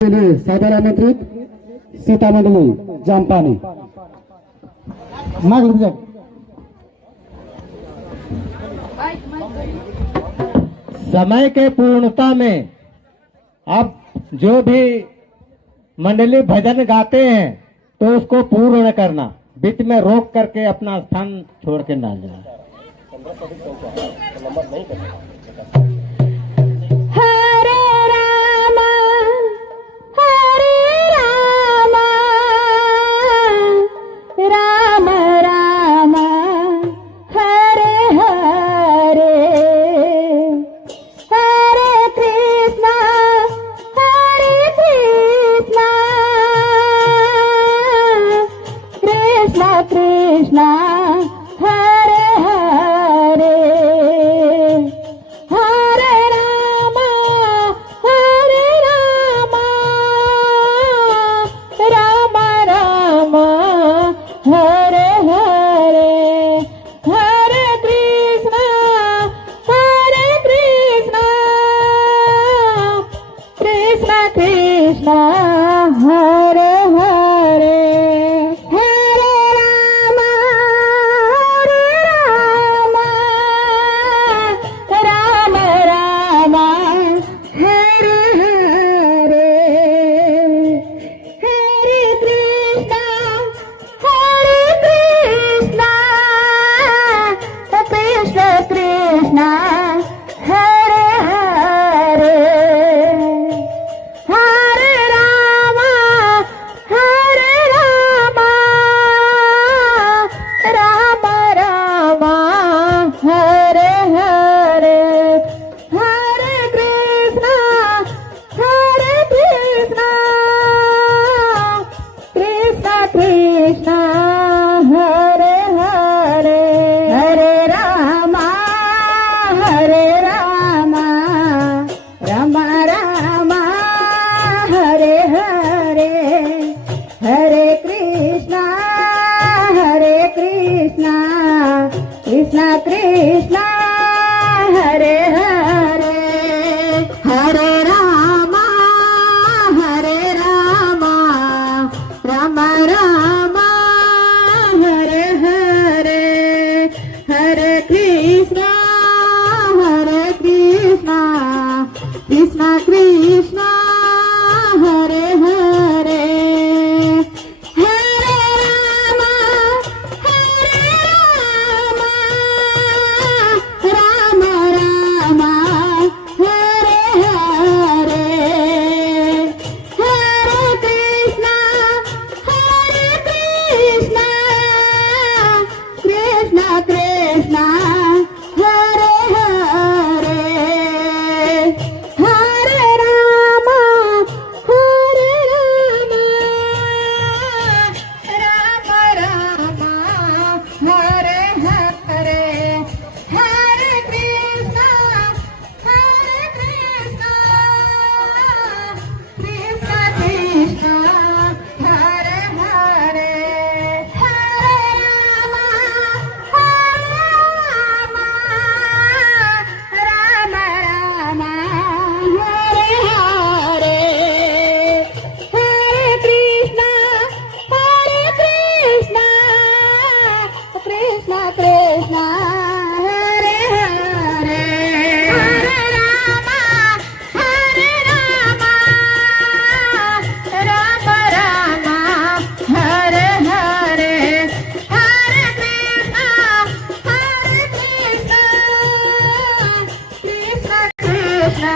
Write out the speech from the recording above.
सादर आमंत्रित सीतामंडली जामपानी मागलं समय के पूर्णता में अब जो भी मंडली भजन गाते हैं तो उसको पूर्ण करना, बीच में रोक करके अपना स्थान छोड़ के ना जाना। कृष्णा हरे हरे हरे राम राम राम हरे हरे हरे कृष्णा कृष्णा कृष्णा हरे हरे कृष्णा हरे हरे हरे राम राम राम हरे हरे हरे कृष्णा कृष्णा कृष्णा हरे हरे हरे राम राम राम हरे हरे हरे कृष्णा कृष्णा कृष्णा हरे हरे हरे राम राम राम हरे हरे हरे कृष्णा कृष्णा कृष्णा हरे हरे हरे राम राम हरे हरे हरे कृष्णा कृष्णा कृष्णा हरे हरे हरे राम राम हरे हरे हरे कृष्णा कृष्णा कृष्णा हरे हरे हरे राम राम हरे हरे हरे कृष्णा कृष्णा कृष्णा